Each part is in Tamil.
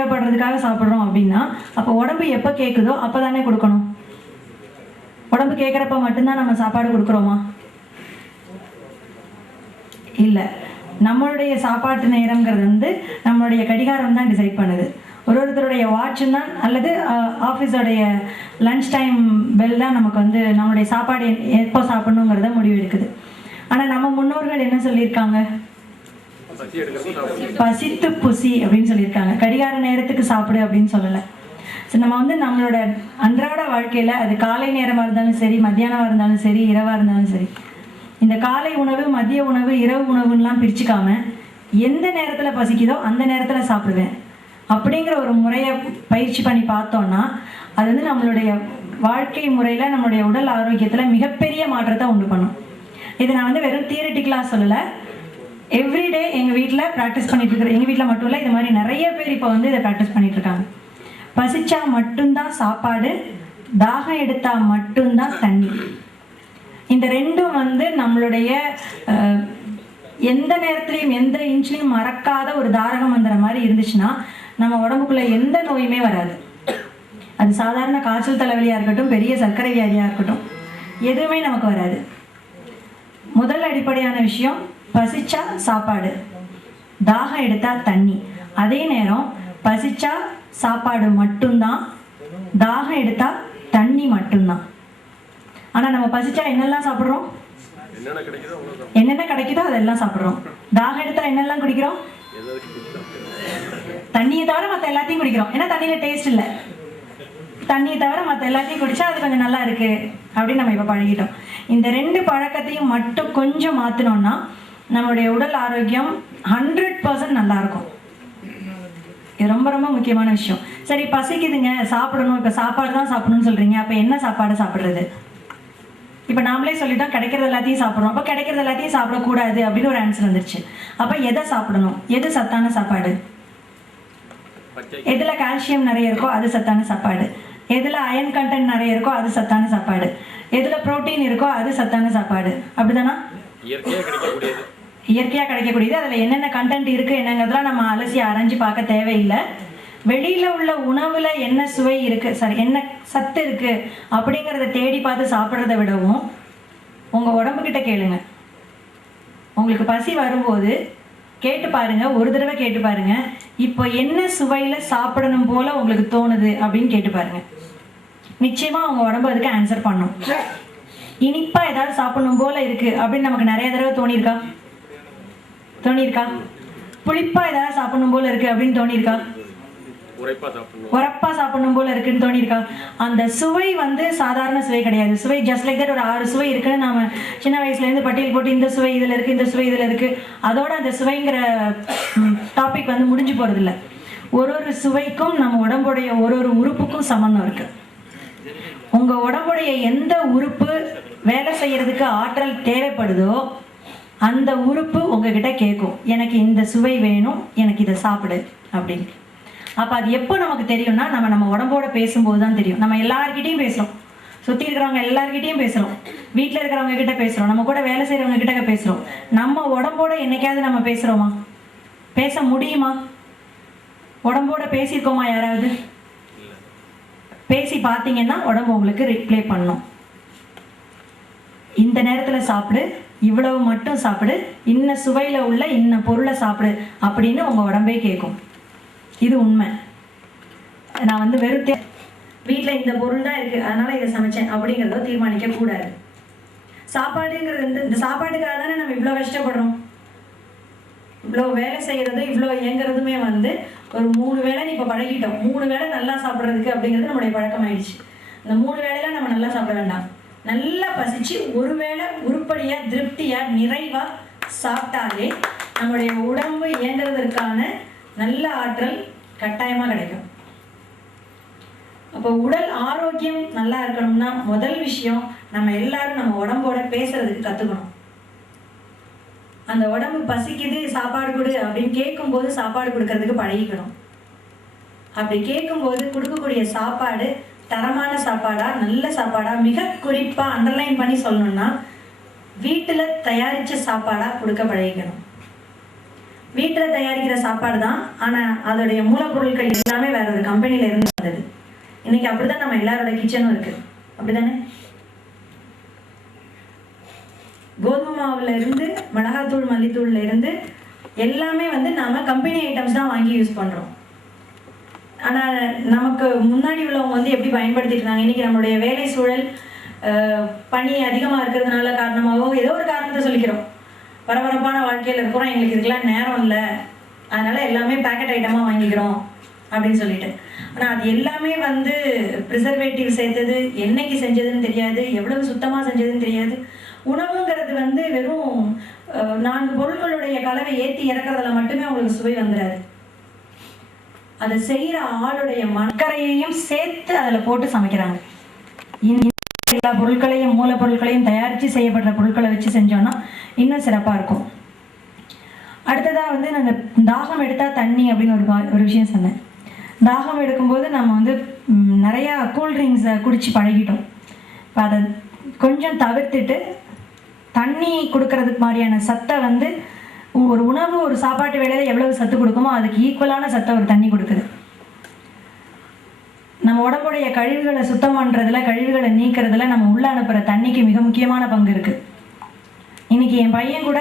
படுறதுக்காக சாப்பிட்றோம் அப்படின்னா அப்போ உடம்பு எப்போ கேட்குதோ அப்போ தானே கொடுக்கணும். உடம்பு கேட்குறப்ப மட்டும்தான் நம்ம சாப்பாடு கொடுக்குறோமா? இல்லை. நம்மளுடைய சாப்பாட்டு நேரங்கிறது நம்மளுடைய கடிகாரம் தான் டிசைட் பண்ணுது. ஒருத்தருடைய வாட்சும் தான் அல்லது ஆஃபீஸோடைய லன்ச் டைம் பெல் தான் நமக்கு நம்மளுடைய சாப்பாடு எப்போ சாப்பிடணுங்கிறத முடிவு எடுக்குது. ஆனால் நம்ம முன்னோர்கள் என்ன சொல்லியிருக்காங்க? பசித்து புசி அப்படின்னு சொல்லியிருக்காங்க. கடிகார நேரத்துக்கு சாப்பிடு அப்படின்னு சொல்லலை. ஸோ நம்ம நம்மளோட அன்றாட வாழ்க்கையில் அது காலை நேரமாக இருந்தாலும் சரி, மத்தியானமாக இருந்தாலும் சரி, இரவாக இருந்தாலும் சரி, இந்த காலை உணவு, மதிய உணவு, இரவு உணவுலாம் பிரிச்சுக்காம எந்த நேரத்தில் பசிக்குதோ அந்த நேரத்தில் சாப்பிடுவேன் அப்படிங்கிற ஒரு முறையை பயிற்சி பண்ணி பார்த்தோன்னா அது நம்மளுடைய வாழ்க்கை முறையில் நம்மளுடைய உடல் ஆரோக்கியத்தில் மிகப்பெரிய மாற்றத்தை உண்டு பண்ணும். இதை நான் வெறும் தியரிட்டிக்கலாக சொல்லலை. எவ்ரிடே எங்கள் வீட்டில் ப்ராக்டிஸ் பண்ணிட்டு இருக்கிற, எங்கள் வீட்டில் மட்டும் இல்லை, இது மாதிரி நிறைய பேர் இப்போ இதை ப்ராக்டிஸ் பண்ணிட்டு இருக்காங்க. பசிச்சா மட்டும்தான் சாப்பாடு, தாகம் எடுத்தா மட்டும்தான் தண்ணி. இந்த ரெண்டும் நம்மளுடைய எந்த நேரத்துலையும் எந்த இன்ச்லையும் மறக்காத ஒரு தாரக மந்திரம் மாதிரி இருந்துச்சுன்னா நம்ம உடம்புக்குள்ள எந்த நோயுமே வராது. அது சாதாரண காய்ச்சல் தலைவலியாக இருக்கட்டும், பெரிய சர்க்கரை வியாதியாக இருக்கட்டும், எதுவுமே நமக்கு வராது. முதல் அடிப்படையான விஷயம், பசிச்சா சாப்பாடு, தாகம் எடுத்தா தண்ணி. அதே நேரம் பசிச்சா சாப்பாடு மட்டும்தான், தாகம் எடுத்தா தண்ணி மட்டும்தான். ஆனால் நம்ம பசிச்சா என்னெல்லாம் சாப்பிட்றோம்? என்னென்ன கிடைக்குதோ அதெல்லாம் சாப்பிட்றோம். தாகம் எடுத்தா என்னெல்லாம் குடிக்கிறோம்? தண்ணியை தவிர மற்ற எல்லாத்தையும் குடிக்கிறோம். ஏன்னா தண்ணியில் டேஸ்ட் இல்லை. தண்ணியை தவிர மற்ற எல்லாத்தையும் குடிச்சா அது கொஞ்சம் நல்லா இருக்கு அப்படின்னு நம்ம இப்போ பழகிட்டோம். இந்த ரெண்டு பழக்கத்தையும் மட்டும் கொஞ்சம் மாற்றினோம்னா நம்மளுடைய உடல் ஆரோக்கியம் 100% நல்லா இருக்கும். இது ரொம்ப ரொம்ப முக்கியமான விஷயம். சரி, பசிக்குதுங்க, சாப்பிடணும், இப்போ சாப்பாடு தான் சாப்பிடணும்னு சொல்றீங்க, அப்போ என்ன சாப்பாடு சாப்பிட்றது? இப்போ நாமளே சொல்லிட்டோம் கிடைக்கிறது எல்லாத்தையும் சாப்பிட்றோம். அப்போ கிடைக்கிறது எல்லாத்தையும் சாப்பிடக்கூடாது அப்படின்னு ஒரு ஆன்சர் வந்துருச்சு. அப்போ எதை சாப்பிடணும்? எது சத்தான சாப்பாடு? எதில் கால்சியம் நிறைய இருக்கோ அது சத்தான சாப்பாடு. எதில் அயன் கண்டென்ட் நிறைய இருக்கோ அது சத்தான சாப்பாடு. எதில் ப்ரோட்டீன் இருக்கோ அது சத்தான சாப்பாடு. அப்படிதானா? இயற்கையாக கிடைக்கக்கூடியது. அதில் என்னென்ன கண்டென்ட் இருக்குது என்னங்கிறதுலாம் நம்ம அலசி அரைஞ்சி பார்க்க தேவையில்லை. வெளியில் உள்ள உணவில் என்ன சுவை இருக்குது, சரி என்ன சத்து இருக்குது அப்படிங்கிறத தேடி பார்த்து சாப்பிட்றத விடவும் உங்கள் உடம்புக்கிட்ட கேளுங்க. உங்களுக்கு பசி வரும்போது கேட்டு பாருங்க, ஒரு தடவை கேட்டு பாருங்க, இப்போ என்ன சுவையில் சாப்பிடணும் போல் உங்களுக்கு தோணுது அப்படின்னு கேட்டு பாருங்க. நிச்சயமாக உங்கள் உடம்பு அதுக்கு ஆன்சர் பண்ணும். இனிப்பாக ஏதாவது சாப்பிடணும் போல் இருக்குது அப்படின்னு நமக்கு நிறைய தடவை தோணியிருக்கா? புளிப்பா ஏதாவது சாப்பிடணும் போல இருக்கு அப்படின்னு தோணியிருக்கா? உரப்பா சாப்பிடணும் போல இருக்குன்னு தோணியிருக்கா? அந்த சுவை சாதாரண சுவை கிடையாது. சுவை ஜஸ்ட் லைக் தட் ஒரு 6 சுவை இருக்குன்னு நாம சின்ன வயசுலேருந்து பட்டியல் போட்டு இந்த சுவை இதில் இருக்குது, இந்த சுவை இதில் இருக்குது, அதோட அந்த சுவைங்கிற டாபிக் முடிஞ்சு போகிறது இல்லை. ஒரு சுவைக்கும் நம்ம உடம்புடைய ஒரு உறுப்புக்கும் சம்மந்தம் இருக்குது. உங்கள் உடம்புடைய எந்த உறுப்பு வேலை செய்யறதுக்கு ஆற்றல் தேவைப்படுதோ அந்த உறுப்பு உங்ககிட்ட கேட்கும், எனக்கு இந்த சுவை வேணும், எனக்கு இதை சாப்பிடு அப்படின்னு. அப்போ அது எப்போ நமக்கு தெரியும்னா நம்ம உடம்போட பேசும்போது தான் தெரியும். நம்ம எல்லார்கிட்டையும் பேசுகிறோம், சுற்றி இருக்கிறவங்க எல்லார்கிட்டையும் பேசுகிறோம், வீட்டில் இருக்கிறவங்க கிட்ட பேசுகிறோம், நம்ம கூட வேலை செய்கிறவங்க கிட்ட பேசுகிறோம். நம்ம உடம்போட என்னைக்காவது நம்ம பேசுகிறோமா? பேச முடியுமா? உடம்போட பேசியிருக்கோமா யாராவது? பேசி பார்த்தீங்கன்னா உடம்பு உங்களுக்கு ரிப்ளை பண்ணும். இந்த நேரத்தில் சாப்பிடு, இவ்வளவு மட்டும் சாப்பிடு, இன்ன சுவையில் உள்ள இன்ன பொருளை சாப்பிடு அப்படின்னு உங்கள் உடம்பே கேட்கும். இது உண்மை. நான் வெறும் வீட்டில் இந்த பொருள் தான் இருக்குது அதனால் இதை சமைச்சேன் அப்படிங்கிறத தீர்மானிக்க கூடாது. சாப்பாடுங்கிறது இந்த சாப்பாட்டுக்காக தானே நம்ம இவ்வளோ கஷ்டப்படுறோம். இவ்வளோ வேலை செய்கிறது, இவ்வளோ இயங்குறதுமே ஒரு 3 வேளை இப்போ பழகிட்டோம். 3 வேளை நல்லா சாப்பிட்றதுக்கு அப்படிங்கிறது நம்முடைய பழக்கம் ஆயிடுச்சு. இந்த 3 வேளையில நம்ம நல்லா சாப்பிட வேண்டாம். நல்லா பசிச்சு ஒரு வேளை உருப்படியாக திருப்தியாக நிறைவாக சாப்பிட்டாலே நம்முடைய உடம்பு இயங்குறதற்கான நல்ல ஆற்றல் கட்டாயமாக கிடைக்கும். அப்போ உடல் ஆரோக்கியம் நல்லா இருக்கணும்னா முதல் விஷயம் நம்ம எல்லாரும் நம்ம உடம்போட பேசுறதுக்கு கற்றுக்கணும். அந்த உடம்பு பசிக்குது சாப்பாடு கொடு அப்படின்னு கேட்கும்போது சாப்பாடு கொடுக்கறதுக்கு பழகிக்கணும். அப்படி கேட்கும்போது கொடுக்கக்கூடிய சாப்பாடு தரமான சாப்பாடா, நல்ல சாப்பாடா, மிக குறிப்பாக அண்டர்லைன் பண்ணி சொல்லணும்னா வீட்டில் தயாரித்த சாப்பாடாக கொடுக்க பழகிக்கணும். வீட்டில் தயாரிக்கிற சாப்பாடு தான், ஆனால் அதோடைய மூலப்பொருட்கள் எல்லாமே வேற ஒரு கம்பெனியில் இருந்து வந்தது. இன்னைக்கு அப்படிதான் நம்ம எல்லாரோட கிச்சனும் இருக்கு, அப்படிதானே? கோதுமை மாவுல இருந்து மிளகாத்தூள் மல்லித்தூள்ல இருந்து எல்லாமே நாம கம்பெனி ஐட்டம்ஸ் தான் வாங்கி யூஸ் பண்றோம். ஆனா நமக்கு முன்னாடி உள்ளவங்க எப்படி பயன்படுத்திட்டு இருந்தாங்க, இன்னைக்கு நம்மளுடைய வேலை சூழல் பணி அதிகமா இருக்கிறதுனால காரணமாகவோ ஏதோ ஒரு காரணத்தை சொல்லிக்கிறோம். பரபரப்பான வாழ்க்கையில இருக்கிறோம், எங்களுக்கு இதுக்கெல்லாம் நேரம் இல்லை, அதனால எல்லாமே பேக்கெட் ஐட்டமா வாங்கிக்கிறோம் அப்படின்னு சொல்லிட்டு. ஆனா அது எல்லாமே ப்ரிசர்வேட்டிவ் சேர்த்தது, என்னைக்கு செஞ்சதுன்னு தெரியாது, எவ்வளவு சுத்தமா செஞ்சதுன்னு தெரியாது. உணவுங்கிறது வெறும் 4 பொருட்களுடைய கலவை ஏற்றி இறக்குறதுல மட்டுமே உங்களுக்கு சுவை வந்துடாது. அதை செய்யற ஆளுடைய மக்கரையையும் சேர்த்து அதில் போட்டு சமைக்கிறாங்க. எல்லா பொருட்களையும் மூலப்பொருட்களையும் தயாரித்து செய்யப்படுற பொருட்களை வச்சு செஞ்சோன்னா இன்னும் சிறப்பாக இருக்கும். அடுத்ததாக நாங்கள் தாகம் எடுத்தால் தண்ணி அப்படின்னு ஒரு விஷயம் சொன்னேன். தாகம் எடுக்கும்போது நம்ம நிறையா கூல்ட்ரிங்க்ஸை குடித்து பழகிட்டோம். இப்போ அதை கொஞ்சம் தவிர்த்துட்டு தண்ணி கொடுக்கறதுக்கு மாதிரியான சத்தை ஒரு உணவு ஒரு சாப்பாட்டு வேளையில் எவ்வளவு சத்து கொடுக்குமோ அதுக்கு ஈக்குவலான சத்தை ஒரு தண்ணி கொடுக்குது. நம்ம உடம்புடைய கழிவுகளை சுத்தம் பண்ணுறதுல, கழிவுகளை நீக்கிறதுல நம்ம உள்ள அனுப்புகிற தண்ணிக்கு மிக முக்கியமான பங்கு இருக்குது. இன்னைக்கு என் பையன் கூட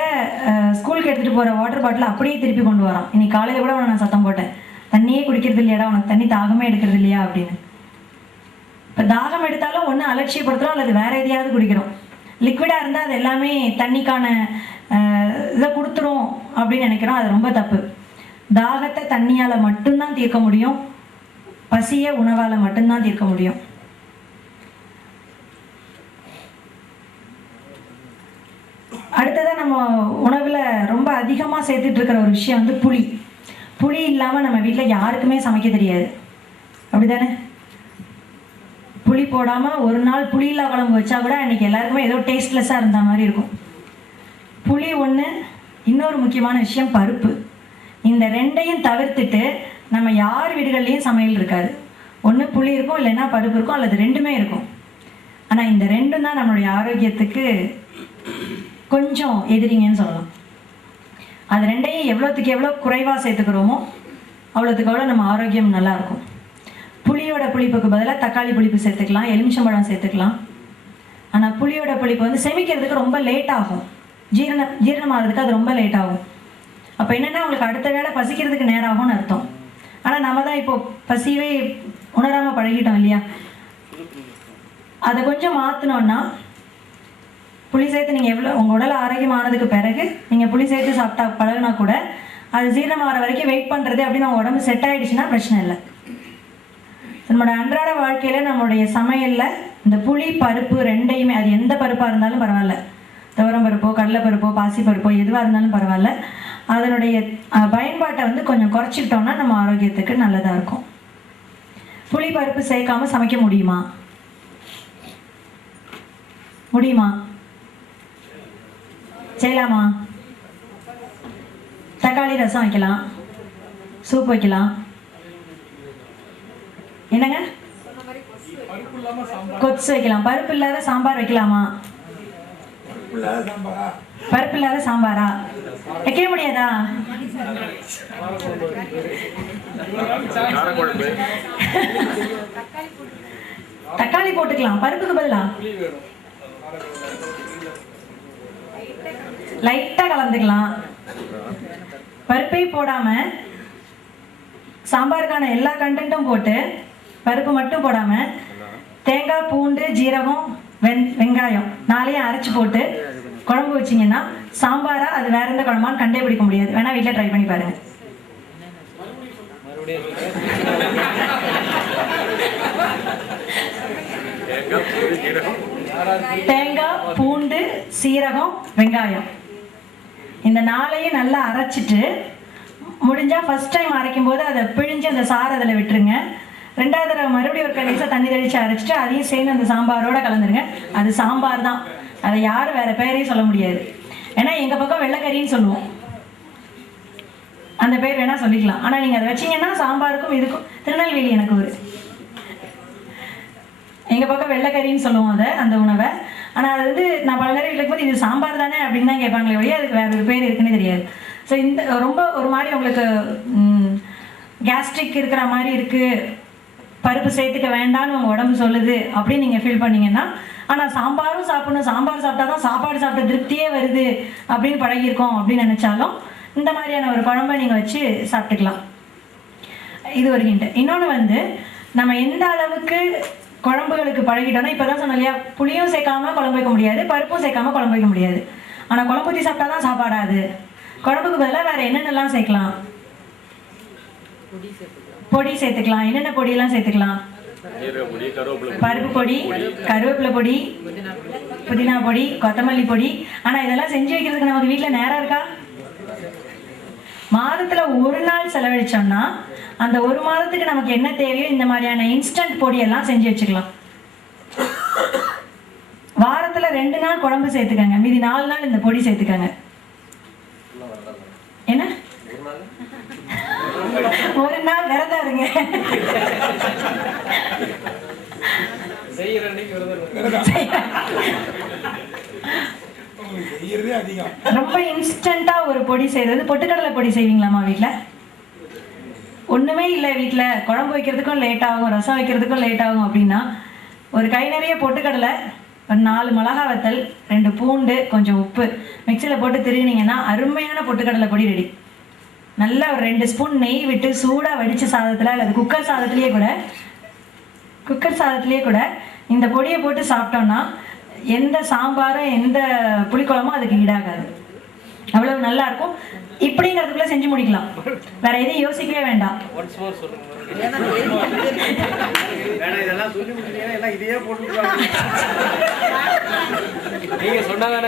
ஸ்கூலுக்கு எடுத்துகிட்டு போகிற வாட்டர் பாட்டில் அப்படியே திருப்பி கொண்டு வரான். இன்னைக்கு காலையில் கூட நான் சத்தம் போட்டேன், தண்ணியே குடிக்கிறது இல்லையாடா, உனக்கு தண்ணி தாகமே எடுக்கிறது இல்லையா அப்படின்னு. இப்போ தாகம் எடுத்தாலும் ஒன்று அலட்சியப்படுத்துகிறோம் அல்லது வேற எதையாவது குடிக்கிறோம். லிக்விடாக இருந்தால் அது எல்லாமே தண்ணிக்கான இதை கொடுத்துரும் அப்படின்னு நினைக்கிறோம். அது ரொம்ப தப்பு. தாகத்தை தண்ணியால் மட்டும்தான் தீர்க்க முடியும், பசியை உணவால் மட்டும்தான் தீர்க்க முடியும். அடுத்ததான் நம்ம உணவில் ரொம்ப அதிகமாக சேர்த்துட்டு இருக்கிற ஒரு விஷயம் புளி. புளி இல்லாமல் நம்ம வீட்டில் யாருக்குமே சமைக்க தெரியாது, அப்படிதானே? புளி போடாமல் ஒரு நாள் புளியில்லா குழம்பு வச்சா கூட அன்றைக்கி எல்லாருக்குமே ஏதோ டேஸ்ட்லெஸ்ஸாக இருந்த மாதிரி இருக்கும். புளி ஒன்று. இன்னொரு முக்கியமான விஷயம் பருப்பு. இந்த ரெண்டையும் தவிர்த்துட்டு நம்ம யார் வீடுகள்லேயும் சமையல் இருக்காது. ஒன்று புளி இருக்கும், இல்லைன்னா பருப்பு இருக்கும், அல்லது ரெண்டுமே இருக்கும். ஆனால் இந்த ரெண்டும் தான் நம்மளுடைய ஆரோக்கியத்துக்கு கொஞ்சம் எதிரிங்கன்னு சொல்லலாம். அது ரெண்டையும் எவ்வளோத்துக்கு எவ்வளோ குறைவாக சேர்த்துக்கிறோமோ அவ்வளோத்துக்கு அவ்வளோ நம்ம ஆரோக்கியம் நல்லாயிருக்கும். புளியோட புளிப்புக்கு பதிலாக தக்காளி புளிப்பு சேர்த்துக்கலாம், எலுமிச்சம்பழம் சேர்த்துக்கலாம். ஆனால் புளியோட புளிப்பு செமிக்கிறதுக்கு ரொம்ப லேட் ஆகும், ஜீரணமாகிறதுக்கு அது ரொம்ப லேட் ஆகும். அப்போ என்னென்னா உங்களுக்கு அடுத்த வேளை பசிக்கிறதுக்கு நேரம் ஆகும்னு அர்த்தம். ஆனால் நம்ம தான் இப்போது பசியவே உணராமல் பழகிட்டோம் இல்லையா? அதை கொஞ்சம் மாற்றினோன்னா, புளி சேர்த்து நீங்கள் எவ்வளோ உங்கள் உடல் ஆரோக்கியமானதுக்கு பிறகு நீங்கள் புளி சேர்த்து சாப்பிட்டா பழகினா கூட அது ஜீரணமாகிற வரைக்கும் வெயிட் பண்ணுறது அப்படின்னு நம்ம உடம்பு செட் ஆகிடுச்சுன்னா பிரச்சனை இல்லை. நம்மளோட அன்றாட வாழ்க்கையில் நம்மளுடைய சமையலில் இந்த புளி பருப்பு ரெண்டையுமே, அது எந்த பருப்பாக இருந்தாலும் பரவாயில்ல, துவரம் பருப்போ கடலை பருப்போ பாசி பருப்போ எதுவாக இருந்தாலும் பரவாயில்ல, அதனுடைய பயன்பாட்டை கொஞ்சம் குறைச்சிக்கிட்டோம்னா நம்ம ஆரோக்கியத்துக்கு நல்லதாக இருக்கும். புளி பருப்பு சேர்க்காம சமைக்க முடியுமா? முடியுமா? செய்யலாமா? தக்காளி ரசம் வைக்கலாம், சூப் வைக்கலாம். என்னங்க? கொத்து வைக்கலாம். பருப்பு இல்லாத சாம்பார் வைக்கலாமா? பருப்பு இல்லாத சாம்பாரா வைக்க முடியாதா? தக்காளி போட்டுக்கலாம் பருப்புக்கு பதிலா, லைட்டா கலந்துக்கலாம். பருப்பை போடாம சாம்பாருக்கான எல்லா கண்டென்ட்டும் போட்டு பருப்பு மட்டும் போடாம தேங்காய் பூண்டு ஜீரகம் வெங்காயம் 4ஐயும் அரைச்சி போட்டு குழம்பு வச்சிங்கன்னா சாம்பாரா அது வேற எந்த குழம்பான்னு கண்டே பிடிக்க முடியாது. வேணா வீட்டில் ட்ரை பண்ணி பாருங்க. தேங்காய் பூண்டு சீரகம் வெங்காயம் இந்த 4ஐயும் நல்லா அரைச்சிட்டு, முடிஞ்சா ஃபர்ஸ்ட் டைம் அரைக்கும் போது அதை பிழிஞ்சு அந்த சாறு அதில் விட்டுருங்க. 2வது தடவை மறுபடியும் ஒரு கடைசியாக தண்ணி தெளித்து அரைச்சிட்டு அதையும் சேர்ந்து அந்த சாம்பாரோட கலந்துருங்க. அது சாம்பார் தான், அதை யாரும் வேற பேரையும் சொல்ல முடியாது. ஏன்னா எங்கள் பக்கம் வெள்ளைக்கறின்னு சொல்லுவோம், அந்த பேர் வேணா சொல்லிக்கலாம். ஆனால் நீங்கள் அதை வச்சிங்கன்னா சாம்பாருக்கும் இதுக்கும், திருநெல்வேலி எனக்கு ஒரு எங்கள் பக்கம் வெள்ளைக்கறின்னு சொல்லுவோம் அதை, அந்த உணவை. ஆனால் அது நான் பல நேரம் இருக்கும்போது இது சாம்பார் தானே அப்படின்னு தான் கேட்பாங்களே ஒழிய அதுக்கு வேற ஒரு பேர் இருக்குன்னு தெரியாது. ஸோ இந்த ரொம்ப ஒரு மாதிரி உங்களுக்கு கேஸ்ட்ரிக் இருக்கிற மாதிரி இருக்குது, பருப்பு சேர்த்துக்க வேண்டாம்னு உங்கள் உடம்பு சொல்லுது அப்படின்னு நீங்கள் ஃபீல் பண்ணிங்கன்னா, ஆனால் சாம்பாரும் சாப்பிடணும், சாம்பார் சாப்பிட்டா தான் சாப்பாடு சாப்பிட்ட திருப்தியே வருது அப்படின்னு பழகியிருக்கோம் அப்படின்னு நினச்சாலும் இந்த மாதிரியான ஒரு குழம்பை நீங்கள் வச்சு சாப்பிட்டுக்கலாம். இது ஒரு ஹிண்ட். இன்னொன்று வந்து நம்ம எந்த அளவுக்கு குழம்புகளுக்கு பழகிட்டோன்னா, இப்போ தான் சொன்னோம் இல்லையா, புளியும் சேர்க்காம குழம்பு வைக்க முடியாது, பருப்பும் சேர்க்காம குழம்பு வைக்க முடியாது. ஆனால் குழம்பு ஊற்றி சாப்பிட்டா தான் சாப்பாடாது. குழம்புக்கு பதிலாக வேறு என்னென்னலாம் சேர்க்கலாம்? பொடி சேர்த்துக்கலாம். என்னென்ன பொடியெல்லாம் சேர்த்துக்கலாம்? பருப்பு பொடி, கருவேப்பிலை பொடி, புதினா பொடி, கொத்தமல்லி பொடி. ஆனால் இதெல்லாம் செஞ்சு வைக்கிறதுக்கு நமக்கு வீட்டில் நேரம் இருக்கா? மாதத்தில் ஒரு நாள் செலவழிச்சோம்னா அந்த ஒரு மாதத்துக்கு நமக்கு என்ன தேவையோ இந்த மாதிரியான இன்ஸ்டன்ட் பொடியெல்லாம் செஞ்சு வச்சுக்கலாம். வாரத்தில் 2 நாள் குழம்பு சேர்த்துக்கங்க, மீதி 4 நாள் இந்த பொடி சேர்த்துக்கங்க. என்ன ஒரு நாள் விரதம் இருங்க. ரொம்ப இன்ஸ்டன்டா ஒரு பொடி செய்யறது. பொட்டுக்கடலை பொடி செய்வீங்களாமா வீட்டில்? ஒண்ணுமே இல்லை, வீட்டில் குழம்பு வைக்கிறதுக்கும் லேட் ஆகும், ரசம் வைக்கிறதுக்கும் லேட் ஆகும் அப்படின்னா ஒரு கை நிறைய பொட்டுக்கடலை, ஒரு 4 மிளகா வத்தல், 2 பூண்டு, கொஞ்சம் உப்பு மிக்சியில் போட்டு திருகினீங்கன்னா அருமையான பொட்டுக்கடலை பொடி ரெடி. நல்லா ஒரு 2 ஸ்பூன் நெய் விட்டு சூடாக வடித்த சாதத்தில் அல்லது குக்கர் சாதத்துலேயே கூட இந்த பொடியை போட்டு சாப்பிட்டோம்னா எந்த சாம்பாரும் எந்த புளிக்குழம்பும் அதுக்கு ஈடாகாது. அவ்வளவு நல்லா இருக்கும். இப்படிங்கிறதுக்குள்ள செஞ்சு முடிக்கலாம், வேற எதையும் யோசிக்கவே வேண்டாம்.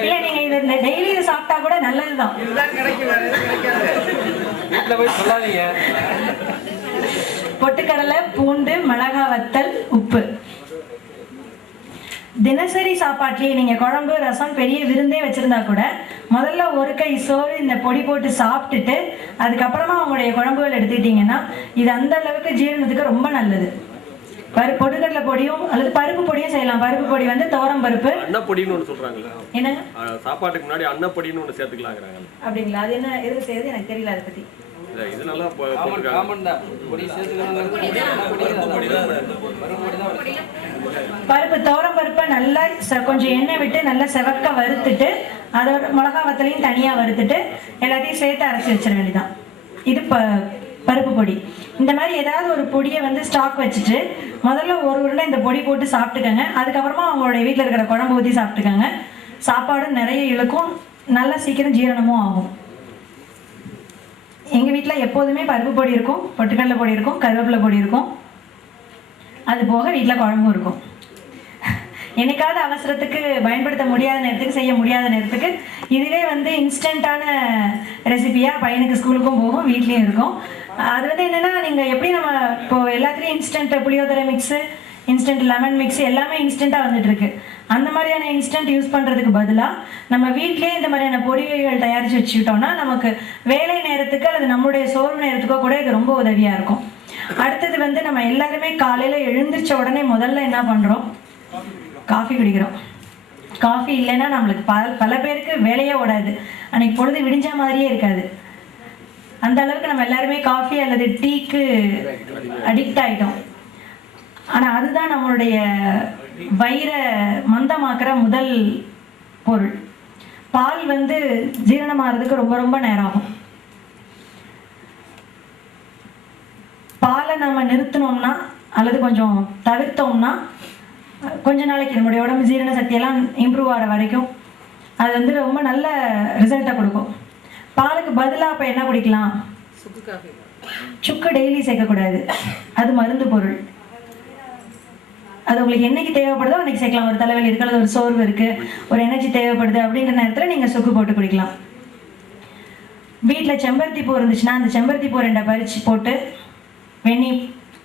இல்ல, நீங்க இதை டெய்லி இதை சாப்பிட்டா கூட நல்லதுதான். பொட்டுக்கடலை, பூண்டு, மிளகா வத்தல், உப்பு. தினசரி சாப்பாட்டிலேயே நீங்க குழம்பு ரசம் பெரிய விருந்தே வச்சிருந்தா கூட முதல்ல ஒரு கை சோறு இந்த பொடி போட்டு சாப்பிட்டுட்டு அதுக்கப்புறமா உங்களுடைய குழம்புகள் எடுத்துக்கிட்டீங்கன்னா இது அந்த அளவுக்கு ஜீரணத்துக்கு ரொம்ப நல்லது. பொட்டுக்கடலை பொடியும் அல்லது பருப்பு பொடியும் செய்யலாம். பருப்பு பொடி வந்து துவரம் பருப்பு, அன்னப்பொடின்னு ஒன்று சொல்றாங்களா? என்ன சாப்பாட்டுக்கு முன்னாடி அன்னப்பொடின்னு ஒன்று சேர்த்துக்கலாங்கிறாங்க. அப்படிங்களா? அது என்ன எதுக்கு செய்யுது எனக்கு தெரியல அதை பத்தி. இது நல்லா பருப்பு துவரம் பருப்பை நல்லா கொஞ்சம் எண்ணெய் விட்டு நல்லா செவக்க வறுத்துட்டு அதோட மிளகா வத்தலையும் தனியா வறுத்துட்டு எல்லாத்தையும் சேர்த்து அரைச்சி வச்சிட வேண்டியதான். இது பருப்பு பொடி. இந்த மாதிரி ஏதாவது ஒரு பொடியை வந்து ஸ்டாக் வச்சுட்டு முதல்ல ஒரு உருண்டை இந்த பொடி போட்டு சாப்பிட்டுக்கங்க. அதுக்கப்புறமா அவங்களுடைய வீட்டில் இருக்கிற குழம்பு ஊற்றி சாப்பிட்டுக்கங்க. சாப்பாடும் நிறைய இழுக்கும், நல்லா சீக்கிரம் ஜீரணமும் ஆகும். எங்கள் வீட்டில் எப்போதுமே பருப்பு பொடி இருக்கும், பொட்டுக்கடலை பொடி இருக்கும், கருவேப்பிலை பொடி இருக்கும். அது போக வீட்டில் குழம்பும் இருக்கும். என்னைக்காவது அவசரத்துக்கு பயன்படுத்த முடியாத நேரத்துக்கு, செய்ய முடியாத நேரத்துக்கு இதுவே வந்து இன்ஸ்டண்ட்டான ரெசிபியாக பையனுக்கு ஸ்கூலுக்கும் போகும், வீட்லேயும் இருக்கும். அது வந்து என்னென்னா, நீங்கள் எப்படி நம்ம இப்போது எல்லாத்துலேயும் இன்ஸ்டன்ட் புளியோதரை மிக்ஸு, இன்ஸ்டன்ட் லெமன் மிக்ஸ் எல்லாமே இன்ஸ்டண்ட்டாக வந்துட்டு இருக்கு. அந்த மாதிரியான இன்ஸ்டன்ட் யூஸ் பண்ணுறதுக்கு பதிலாக நம்ம வீட்டிலே இந்த மாதிரியான பொடி வகைகள் தயாரித்து வச்சுக்கிட்டோம்னா நமக்கு வேலை நேரத்துக்கு அல்லது நம்மளுடைய சோர்வு நேரத்துக்கோ கூட இது ரொம்ப உதவியாக இருக்கும். அடுத்தது வந்து நம்ம எல்லாருமே காலையில் எழுந்திரிச்ச உடனே முதல்ல என்ன பண்ணுறோம்? காஃபி குடிக்கிறோம். காஃபி இல்லைன்னா நம்மளுக்கு பல பேருக்கு வேலையே ஓடாது, அன்னைக்கு பொழுது விடிஞ்ச மாதிரியே இருக்காது. அந்த அளவுக்கு நம்ம எல்லாருமே காஃபி அல்லது டீக்கு அடிக்ட் ஆகிட்டோம். ஆனால் அதுதான் நம்மளுடைய வயிறை மந்தமாக்குற முதல் பொருள். பால் வந்து ஜீரணமாகிறதுக்கு ரொம்ப ரொம்ப நேரம் ஆகும். பாலை நம்ம நிறுத்தினோம்னா அல்லது கொஞ்சம் தவிர்த்தோம்னா கொஞ்ச நாளைக்கு நம்முடைய உடம்பு ஜீரண சக்தியெல்லாம் இம்ப்ரூவ் ஆகிற வரைக்கும் அது வந்து ரொம்ப நல்ல ரிசல்ட்டை கொடுக்கும். பாலுக்கு பதிலாக அப்போ என்ன குடிக்கலாம்? சுக்கு டெய்லி சேர்க்கக்கூடாது, அது மருந்து பொருள். அது உங்களுக்கு என்னைக்கு தேவைப்படுதோ அன்றைக்கி சேர்க்கலாம். ஒரு தலைவலி இருக்குது, ஒரு சோர்வு இருக்குது, ஒரு எனர்ஜி தேவைப்படுது அப்படிங்கிற நேரத்தில் நீங்கள் சுக்கு போட்டு குடிக்கலாம். வீட்டில் செம்பருத்தி பூ இருந்துச்சுன்னா அந்த செம்பருத்தி பூ 2 பறித்து போட்டு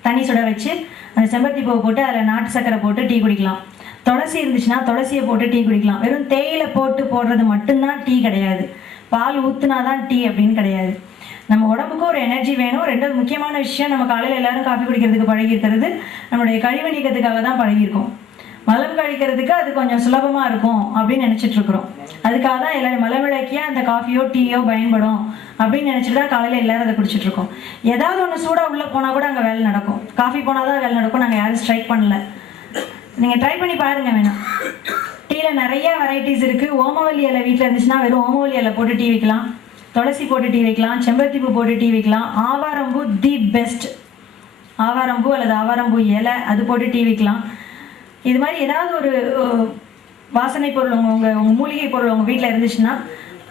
தண்ணி சுட வச்சு அந்த செம்பருத்தி பூவை போட்டு அதில் நாட்டு சக்கரை போட்டு டீ குடிக்கலாம். துளசி இருந்துச்சுன்னா துளசியை போட்டு டீ குடிக்கலாம். வெறும் தேயிலை போட்டு போடுறது மட்டும்தான் டீ கிடையாது, பால் ஊற்றுனாதான் டீ அப்படின்னு கிடையாது. நம்ம உடம்புக்கு ஒரு எனர்ஜி வேணும். 2வது முக்கியமான விஷயம், நம்ம காலையில் எல்லாரும் காஃபி குடிக்கிறதுக்கு பழகிருக்கிறது நம்மளுடைய கழிவு நீக்கத்துக்காக தான் பழகியிருக்கோம். மலம் கழிக்கிறதுக்கு அது கொஞ்சம் சுலபமாக இருக்கும் அப்படின்னு நினச்சிட்டு இருக்கிறோம். அதுக்காக தான் எல்லாரும் மலம் விளக்கிய அந்த காஃபியோ டீயோ பயன்படும் அப்படின்னு நினச்சிட்டு தான் காலையில் எல்லாரும் அதை குடிச்சிட்டு இருக்கோம். ஏதாவது ஒன்று சூடாக உள்ளே போனால் கூட அங்கே வேலை நடக்கும். காஃபி போனால் தான் வேலை நடக்கும். நாங்கள் யாரும் ஸ்ட்ரைக் பண்ணல. நீங்கள் ட்ரை பண்ணி பாருங்க வேணாம். டீயில் நிறைய வெரைட்டிஸ் இருக்குது. ஓமவல்லி இலை வீட்டில் இருந்துச்சுன்னா வெறும் ஓமவல்லி இலை போட்டு டீ வைக்கலாம், துளசி போட்டு டீ வைக்கலாம், செம்பருத்தி பூ போட்டு டீ வைக்கலாம், ஆவாரம்பூ தி பெஸ்ட், ஆவாரம்பூ அல்லது ஆவாரம்பூ இலை அது போட்டு டீ வைக்கலாம். இது மாதிரி ஏதாவது ஒரு வாசனை பொருள் உங்கள் மூலிகை பொருள் உங்கள் வீட்டில் இருந்துச்சுன்னா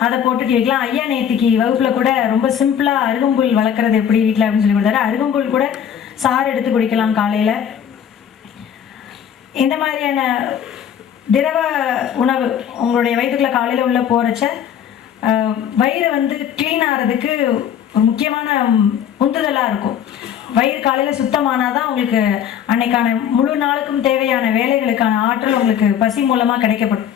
அதை போட்டு டீ வைக்கலாம். ஐயா நேத்திக்கு வகுப்பில் கூட ரொம்ப சிம்பிளாக அருகம்புல் வளர்க்குறது எப்படி வீட்டில் அப்படின்னு சொல்லி கொடுத்தாரு. அருகம்புல் கூட சாறு எடுத்து குடிக்கலாம் காலையில். இந்த மாதிரியான திரவ உணவு உங்களுடைய வயிற்றுக்குள்ள காலையில் உள்ள போகிறச்ச வயிறு வந்து க்ளீன் ஆகிறதுக்கு ஒரு முக்கியமான உந்துதலாக இருக்கும். வயிறு காலையில் சுத்தமானால் தான் உங்களுக்கு அன்னைக்கான முழு நாளுக்கும் தேவையான வேலைகளுக்கான ஆற்றல் உங்களுக்கு பசி மூலமாக கிடைக்கப்படும்.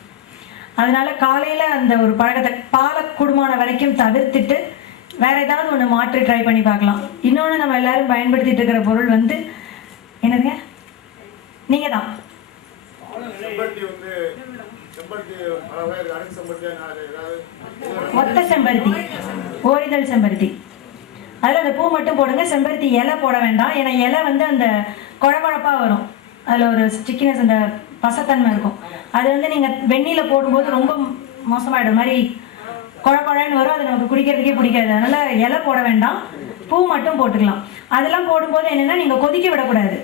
அதனால காலையில் அந்த ஒரு பழக்கத்தை பாலை கூடுமான வரைக்கும் தவிர்த்துட்டு வேற ஏதாவது ஒன்று மாற்றி ட்ரை பண்ணி பார்க்கலாம். இன்னொன்று நம்ம எல்லாரும் பயன்படுத்திட்டு இருக்கிற பொருள் வந்து என்னதுங்க? நீங்கள் தான் ஒத்த செம்பருத்தி, ஓரிதழ் செம்பருத்தி, அதில் அந்த பூ மட்டும் போடுங்க. செம்பருத்தி இலை போட வேண்டாம். ஏன்னா இலை வந்து அந்த குழப்பழப்பாக வரும். அதில் ஒரு ஸ்டிக்கினஸ், அந்த பசத்தன்மை இருக்கும். அது வந்து நீங்கள் வெந்நீரில் போடும்போது ரொம்ப மோசமாயிடும், மாதிரி குழப்பழன்னு வரும். அது நமக்கு குடிக்கிறதுக்கே பிடிக்காது. அதனால் இலை போட வேண்டாம், பூ மட்டும் போட்டுக்கலாம். அதெல்லாம் போடும்போது என்னென்னா நீங்கள் கொதிக்க விடக்கூடாது.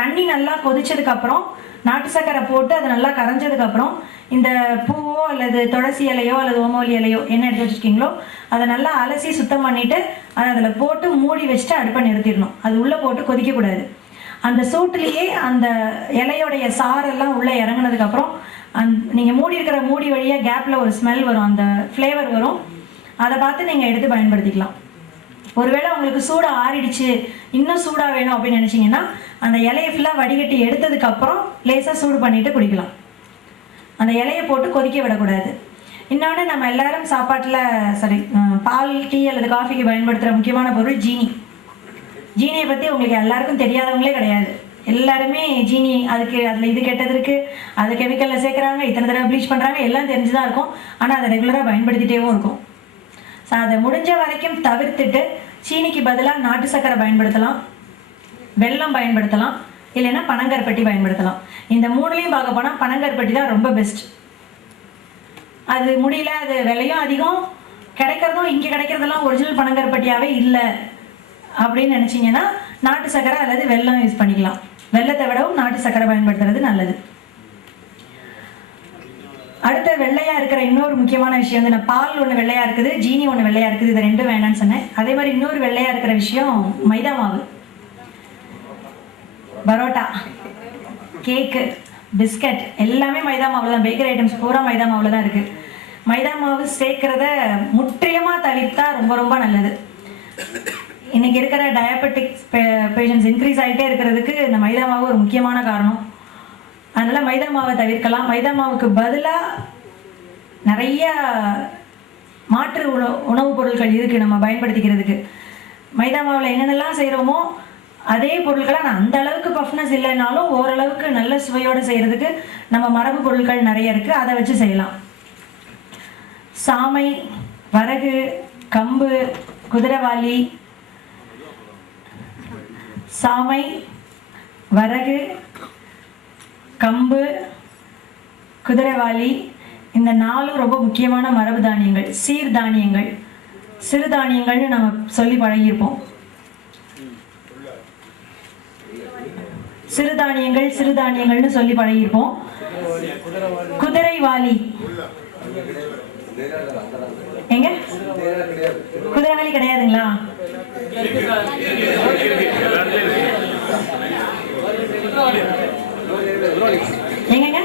தண்ணி நல்லா கொதிச்சதுக்கப்புறம் நாட்டு சர்க்கரை போட்டு அது நல்லா கரைஞ்சதுக்கப்புறம் இந்த பூவோ அல்லது துளசி இலையோ அல்லது ஓமவல்லி இலையோ என்ன எடுத்து வச்சுருக்கீங்களோ அதை நல்லா அலசி சுத்தம் பண்ணிவிட்டு அதை அதில் போட்டு மூடி வச்சுட்டு அடுப்பை நிறுத்திடணும். அது உள்ளே போட்டு கொதிக்கக்கூடாது. அந்த சூட்டுலேயே அந்த இலையோடைய சாரெல்லாம் உள்ளே இறங்கினதுக்கப்புறம் நீங்கள் மூடி இருக்கிற மூடி வழியாக கேப்பில் ஒரு ஸ்மெல் வரும், அந்த ஃப்ளேவர் வரும். அதை பார்த்து நீங்கள் எடுத்து பயன்படுத்திக்கலாம். ஒருவேளை உங்களுக்கு சூடாக ஆறிடுச்சு, இன்னும் சூடாக வேணும் அப்படின்னு நினச்சிங்கன்னா அந்த இலையை ஃபுல்லாக வடிகட்டி எடுத்ததுக்கப்புறம் லேசாக சூடு பண்ணிவிட்டு குடிக்கலாம். அந்த இலையை போட்டு கொதிக்க விடக்கூடாது. இன்னொன்று, நம்ம எல்லாரும் சாப்பாட்டில் பால், டீ அல்லது காஃபிக்கு பயன்படுத்துகிற முக்கியமான பொருள் ஜீனி. ஜீனியை பற்றி உங்களுக்கு எல்லாருக்கும் தெரியாதவங்களே கிடையாது. எல்லாருமே ஜீனி அதில் இது கெட்டது இருக்குது, அது கெமிக்கலில் சேர்க்குறாங்க, இத்தனை தடவை ப்ளீச் பண்ணுறாங்க, எல்லாம் தெரிஞ்சு தான் இருக்கும். ஆனால் அதை ரெகுலராக பயன்படுத்திகிட்டேவும் இருக்கும். ஸோ அதை முடிஞ்ச வரைக்கும் தவிர்த்துட்டு சீனிக்கு பதிலாக நாட்டு சர்க்கரை பயன்படுத்தலாம், வெல்லம் பயன்படுத்தலாம், இல்லைன்னா பனங்கற்பட்டி பயன்படுத்தலாம். இந்த மூணுலேயும் பார்க்க போனால் பனங்கற்பட்டி தான் ரொம்ப பெஸ்ட். அது முடியல, அது விலையும் அதிகம், கிடைக்கிறதும் இங்கே கிடைக்கிறதெல்லாம் ஒரிஜினல் பனங்கற்பட்டியாகவே இல்லை அப்படின்னு நினச்சிங்கன்னா நாட்டு சர்க்கரை அல்லது வெல்லம் யூஸ் பண்ணிக்கலாம். வெல்லத்தை விடவும் நாட்டு சர்க்கரை பயன்படுத்துறது நல்லது. அடுத்த வெள்ளையா இருக்கிற இன்னொரு முக்கியமான விஷயம் வந்து, நான் பால் ஒன்று வெள்ளையா இருக்குது, ஜீனி ஒன்று வெள்ளையா இருக்குது, இது ரெண்டும் வேணான்னு சொன்னேன். அதே மாதிரி இன்னொரு வெள்ளையா இருக்கிற விஷயம் மைதா மாவு. பரோட்டா, கேக்கு, பிஸ்கட் எல்லாமே மைதா மாவில் தான். பேக்கரி ஐட்டம்ஸ் பூரா மைதா மாவில் தான் இருக்குது. மைதா மாவு சேர்க்கிறத முற்றிலுமாக தவிர்த்தா ரொம்ப ரொம்ப நல்லது. இன்னைக்கு இருக்கிற டயபெட்டிக்ஸ் பேஷண்ட்ஸ் இன்க்ரீஸ் ஆகிட்டே இருக்கிறதுக்கு இந்த மைதா மாவு ஒரு முக்கியமான காரணம். அதனால் மைதா மாவை தவிர்க்கலாம். மைதா மாவுக்கு பதிலாக நிறைய மாற்று உணவுப் பொருட்கள் இருக்குது நம்ம பயன்படுத்திக்கிறதுக்கு. மைதா மாவில் என்னென்னலாம் செய்கிறோமோ அதே பொருட்களை நான் அந்த அளவுக்கு பஃப்னஸ் இல்லைனாலும் ஓரளவுக்கு நல்ல சுவையோடு செய்கிறதுக்கு நம்ம மரபு பொருட்கள் நிறைய இருக்குது, அதை வச்சு செய்யலாம். சாமை, வரகு, கம்பு, குதிரைவாலி, சாமை, வரகு, கம்பு, குதிரைவாலி, இந்த 4 ரொம்ப முக்கியமான மரபு தானியங்கள். சீர்தானியங்கள், சிறுதானியங்கள்னு நம்ம சொல்லி பழகியிருப்போம். சிறுதானியங்கள்னு சொல்லி பழகியிருப்போம். குதிரைவாலி எங்க? குதிரைவாலி கிடையாதுங்களா? எங்கங்க?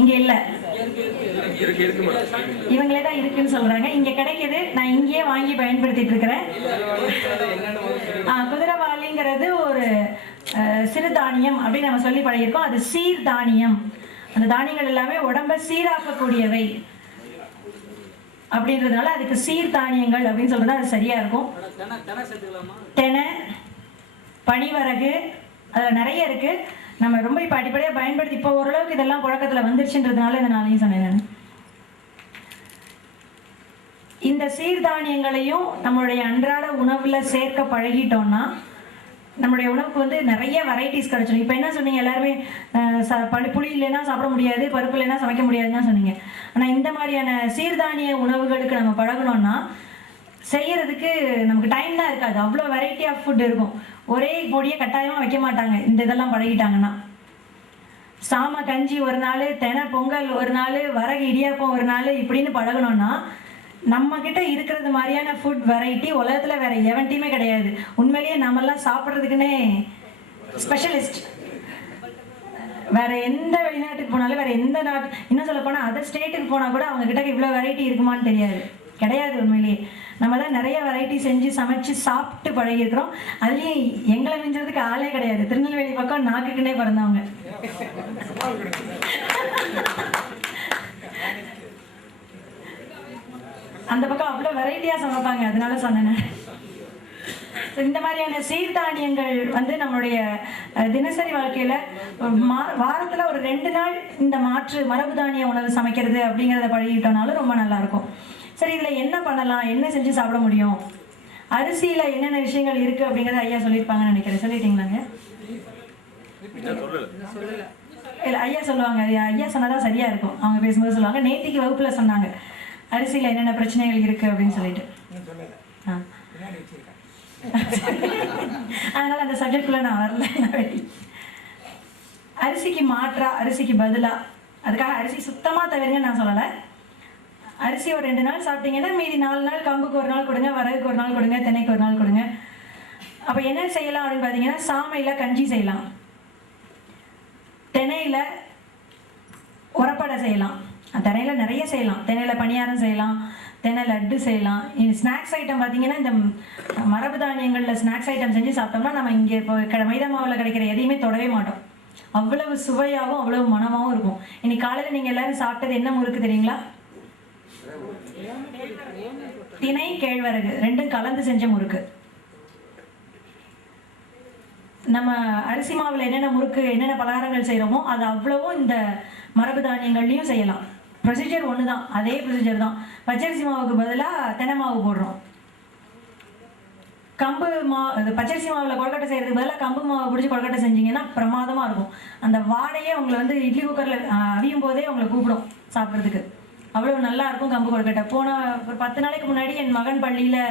இங்க இல்ல, இவங்களே தான் இருக்குன்னு சொல்றாங்க. இங்க கிடைக்குது, நான் இங்கேயே வாங்கி பயன்படுத்திட்டு இருக்கிறேன். குதிரைவாலிங்கிறது ஒரு சிறுதானியம் அப்படின்னு நம்ம சொல்லி பழகிருக்கோம். அது சீர்தானியம். அந்த தானியங்கள் எல்லாமே உடம்ப சீராக்கக்கூடியவை அப்படின்றதுனால அதுக்கு சீர்தானியங்கள் அப்படின்னு சொல்றது அது சரியா இருக்கும். தெனை, பனிவரகு, அதில் நிறைய இருக்கு. நம்ம ரொம்ப இப்போ அடிப்படையாக பயன்படுத்தி இப்போ ஓரளவுக்கு இதெல்லாம் புழக்கத்தில் வந்துருச்சுன்றதுனால இந்த நாளையும் சொன்னேன் நான். இந்த சீர்தானியங்களையும் நம்மளுடைய அன்றாட உணவில் சேர்க்க பழகிட்டோம்னா நம்மளுடைய உணவுக்கு வந்து நிறைய வெரைட்டிஸ் கிடைச்சிடும். இப்போ என்ன சொன்னீங்க, எல்லாருமே புளி இல்லைன்னா சாப்பிட முடியாது, பருப்பு இல்லைன்னா சமைக்க முடியாதுன்னு தான் சொன்னீங்க. ஆனால் இந்த மாதிரியான சீர்தானிய உணவுகளுக்கு நம்ம பழகணும்னா செய்யறதுக்கு நமக்கு டைம் தான் இருக்காது. அவ்வளோ வெரைட்டி ஆஃப் ஃபுட் இருக்கும். ஒரே பொடியை கட்டாயமாக வைக்க மாட்டாங்க இந்த இதெல்லாம் பழகிட்டாங்கன்னா. சாம கஞ்சி ஒரு நாள், தெனை பொங்கல் ஒரு நாள், வரகு இடியாப்பம் ஒரு நாள் இப்படின்னு பழகணும்னா நம்ம கிட்ட இருக்கிறது மாதிரியான ஃபுட் வெரைட்டி உலகத்தில் வேற எவன்ட்டையுமே கிடையாது. உண்மையிலேயே நம்மெல்லாம் சாப்பிட்றதுக்குன்னே ஸ்பெஷலிஸ்ட். வேற எந்த வெளிநாட்டுக்கு போனாலும், வேற எந்த நாட்டு, இன்னும் சொல்ல போனால் அதர் ஸ்டேட்டுக்கு போனால் கூட அவங்க கிட்ட இவ்வளோ வெரைட்டி இருக்குமான்னு தெரியாது, கிடையாது. உண்மையிலேயே நம்ம தான் நிறைய வெரைட்டி செஞ்சு சமைச்சு சாப்பிட்டு பழகிருக்கிறோம். அதுலேயும் எங்களை மிஞ்சதுக்கு ஆளே கிடையாது. திருநெல்வேலி பக்கம் நாக்குக்குன்னே பிறந்தவங்க. அந்த பக்கம் அவ்வளோ வெரைட்டியாக சமைப்பாங்க, அதனால சொன்னேன். இந்த மாதிரியான சீர்தானியங்கள் வந்து நம்மளுடைய தினசரி வாழ்க்கையில் வாரத்தில் ஒரு 2 நாள் இந்த மாற்று மரபு தானிய உணவு சமைக்கிறது அப்படிங்கிறத பழகிட்டோம்னாலும் ரொம்ப நல்லாயிருக்கும். சரி, இதில் என்ன பண்ணலாம், என்ன செஞ்சு சாப்பிட முடியும், அரிசியில் என்னென்ன விஷயங்கள் இருக்குது அப்படிங்கிறத ஐயா சொல்லியிருப்பாங்கன்னு நினைக்கிறேன். சொல்லிட்டீங்களாங்க? இல்லை, ஐயா சொல்லுவாங்க. ஐயா சொன்னதான் சரியாக இருக்கும். அவங்க பேசும்போது சொல்லுவாங்க, நேத்திக்கு வகுப்பில் சொன்னாங்க அரிசியில் என்னென்ன பிரச்சனைகள் இருக்குது அப்படின்னு சொல்லிட்டு. அதனால் அந்த சப்ஜெக்ட்குள்ளே நான் வரல. அரிசிக்கு மாற்றா, அரிசிக்கு பதிலாக, அதுக்காக அரிசி சுத்தமாக தவிர்ங்க நான் சொல்லலை. அரிசி ஒரு 2 நாள் சாப்பிட்டீங்கன்னா மீதி 4 நாள் கம்புக்கு ஒரு நாள் கொடுங்க, வரகுக்கு ஒரு நாள் கொடுங்க, தினைக்கு ஒரு நாள் கொடுங்க. அப்போ என்ன செய்யலாம் அப்படின்னு பார்த்தீங்கன்னா, சாமையில் கஞ்சி செய்யலாம், தினையில் உரப்படை செய்யலாம், தினையில் நிறைய செய்யலாம். தினையில் பணியாரம் செய்யலாம், தினை லட்டு செய்யலாம். ஸ்நாக்ஸ் ஐட்டம் பார்த்தீங்கன்னா இந்த மரபு தானியங்களில் ஸ்நாக்ஸ் ஐட்டம் செஞ்சு சாப்பிட்டோம்னா நம்ம இங்கே இப்போ மைதா மாவில் கிடைக்கிற எதையுமே தொடவே மாட்டோம். அவ்வளவு சுவையாகவும் அவ்வளவு மனமாகவும் இருக்கும். இன்னைக்கு காலையில் நீங்கள் எல்லாரும் சாப்பிட்டது என்ன முறுக்கு தெரியுங்களா? தினை கேழ்வரகு 2ம் கலந்து செஞ்ச முறுக்கு. நம்ம அரிசி மாவில் என்னென்ன முறுக்கு என்னென்ன பலகாரங்கள் செய்கிறோமோ அது அவ்வளவும் இந்த மரபு தானியங்கள்லையும் செய்யலாம். ப்ரொசீஜர் ஒன்று தான், அதே ப்ரொசீஜர் தான். பச்சரிசி மாவுக்கு பதிலாக தெனை மாவு போடுறோம். கம்பு பச்சரிசி மாவில் கொழுக்கட்டை செய்கிறதுக்கு பதிலாக கம்பு மாவு பிடிச்சி கொழுக்கட்டை செஞ்சிங்கன்னா பிரமாதமாக இருக்கும். அந்த வாடையே உங்களை வந்து இட்லி குக்கரில் அவியும் போதே உங்களை கூப்பிடும் சாப்பிட்றதுக்கு. அவ்வளோ நல்லா இருக்கும் கம்பு கொழுக்கட்டை. போன ஒரு 10 நாளைக்கு முன்னாடி என் மகன் பள்ளியில்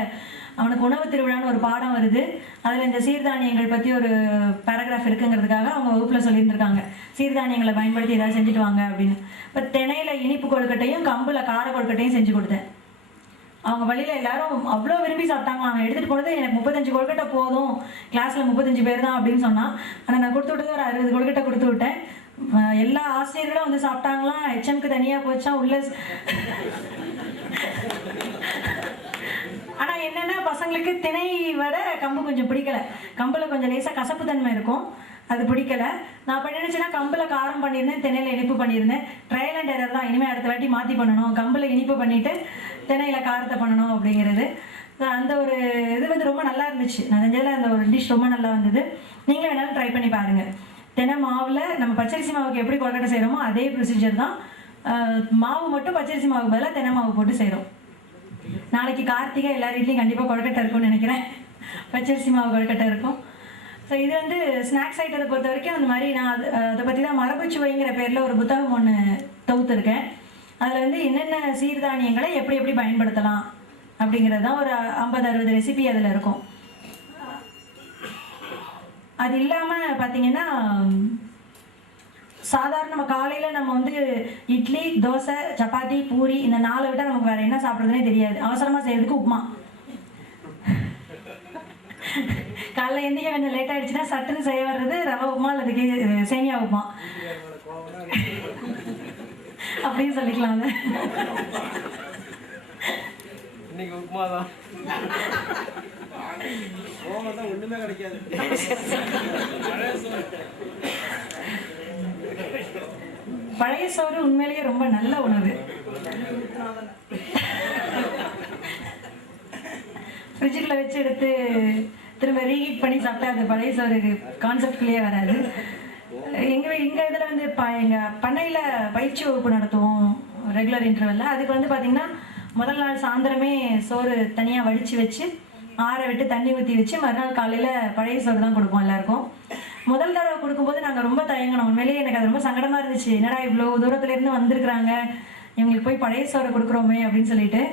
அவனுக்கு உணவு திருவிழான்னு ஒரு பாடம் வருது. அதில் இந்த சீர்தானியங்கள் பற்றி ஒரு பேராகிராஃப் இருக்குங்கிறதுக்காக அவங்க வகுப்பில் சொல்லியிருந்திருக்காங்க, சீர்தானியங்களை பயன்படுத்தி ஏதாவது செஞ்சுட்டு வாங்க அப்படின்னு. இப்போ தினையில் இனிப்பு கொழுக்கட்டையும் கம்பில் கார கொழுக்கட்டையும் செஞ்சு கொடுத்தேன். அவங்க வழியில் எல்லாரும் அவ்வளோ விரும்பி சாப்பிட்டாங்க. அவன் எடுத்துகிட்டு போனது எனக்கு 35 கொழுக்கட்டை போதும், கிளாஸில் 35 பேர் தான் அப்படின்னு சொன்னான். ஆனால் நான் கொடுத்து விட்டது ஒரு 60 கொழுக்கட்டை கொடுத்து விட்டேன். எல்லா ஆசிரியர்களும் வந்து சாப்பிட்டாங்களாம். ஹெச்எம்க்கு தனியாக போச்சா உள்ள. ஆனால் என்னென்னா பசங்களுக்கு திணை விட கம்பு கொஞ்சம் பிடிக்கலை. கம்பில் கொஞ்சம் லேசாக கசப்பு தன்மை இருக்கும், அது பிடிக்கலை. நான் இப்போ நினச்சேன்னா கம்பில் காரம் பண்ணியிருந்தேன், திணையில் இனிப்பு பண்ணியிருந்தேன். ட்ரையல் அண்ட் எரர் தான். இனிமேல் அடுத்த வாட்டி மாற்றி பண்ணணும், கம்பில் இனிப்பு பண்ணிவிட்டு திணையில் காரத்தை பண்ணணும் அப்படிங்கிறது. அந்த ஒரு இது வந்து ரொம்ப நல்லா இருந்துச்சு. நான் செஞ்சதில் அந்த ஒரு டிஷ் ரொம்ப நல்லா வந்தது. நீங்களும் வேணாலும் ட்ரை பண்ணி பாருங்கள். தினை மாவில் நம்ம பச்சரிசி மாவுக்கு எப்படி கொழுக்கட்டை செய்கிறோமோ அதே ப்ரொசீஜர் தான். மாவு மட்டும் பச்சரிசி மாவு பதிலாக தினை மாவு போட்டு செய்கிறோம். நாளைக்கு கார்த்திகை எல்லார் வீட்லையும் கண்டிப்பாக கொழுக்கட்டை இருக்கும்னு நினைக்கிறேன். பச்சரிசி மாவு கொழுக்கட்டை இருக்கும். ஸோ இது வந்து ஸ்நாக்ஸ் ஐட்டத்தை பொறுத்த வரைக்கும் அந்த மாதிரி நான் அதை பற்றி தான் மரபுச்சுவைங்கிற பேரில் ஒரு புத்தகம் ஒன்று தொகுத்துருக்கேன். அதில் வந்து என்னென்ன சீர்தானியங்களை எப்படி எப்படி பயன்படுத்தலாம் அப்படிங்கிறது தான் ஒரு 50-60 ரெசிபி அதில் இருக்கும். அது இல்லாமல் பார்த்தீங்கன்னா சாதாரண நம்ம காலையில் நம்ம வந்து இட்லி, தோசை, சப்பாத்தி, பூரி இந்த 4 விட்டால் நமக்கு வேறு என்ன சாப்பிட்றதுனே தெரியாது. அவசரமாக செய்கிறதுக்கு உப்புமா. காலைல எந்திரிக்க கொஞ்சம் லேட் ஆகிடுச்சுன்னா சட்டுன்னு செய்ய வர்றது ரவை உப்புமா அல்லது சேமியா உப்புமா அப்படின்னு சொல்லிக்கலாம். அது இன்னைக்கு உப்புமா தான். ஒண்ணுமே கிடைக்காது. பழைய சோறு உண்மையிலேயே ரொம்ப நல்ல உணவு. ஃப்ரிட்ஜுக்குள்ள வச்சு எடுத்து திரும்ப ரீஹீட் பண்ணி சாப்பிட்டா அது பழைய சோறு கான்செப்ட்குள்ளேயே வராது. எங்கள் இதில் வந்து எங்கள் பண்ணையில் பயிற்சி வகுப்பு நடத்துவோம் ரெகுலர் இன்டர்வெல்ல. அதுக்கு வந்து பார்த்திங்கன்னா முதல் நாள் சாயந்தரமே சோறு தனியாக வடித்து வச்சு ஆற விட்டு தண்ணி ஊற்றி வச்சு மறுநாள் காலையில் பழைய சோறு தான் கொடுப்போம் எல்லாருக்கும். முதல் தடவை கொடுக்கும்போது நாங்கள் ரொம்ப தயங்கினோம். உண்மையிலேயே எனக்கு அது ரொம்ப சங்கடமாக இருந்துச்சு. என்னடா இவ்வளோ தூரத்துலேருந்து வந்திருக்கிறாங்க, இவங்களுக்கு போய் பழைய சோறை கொடுக்குறோமே அப்படின்னு சொல்லிட்டு.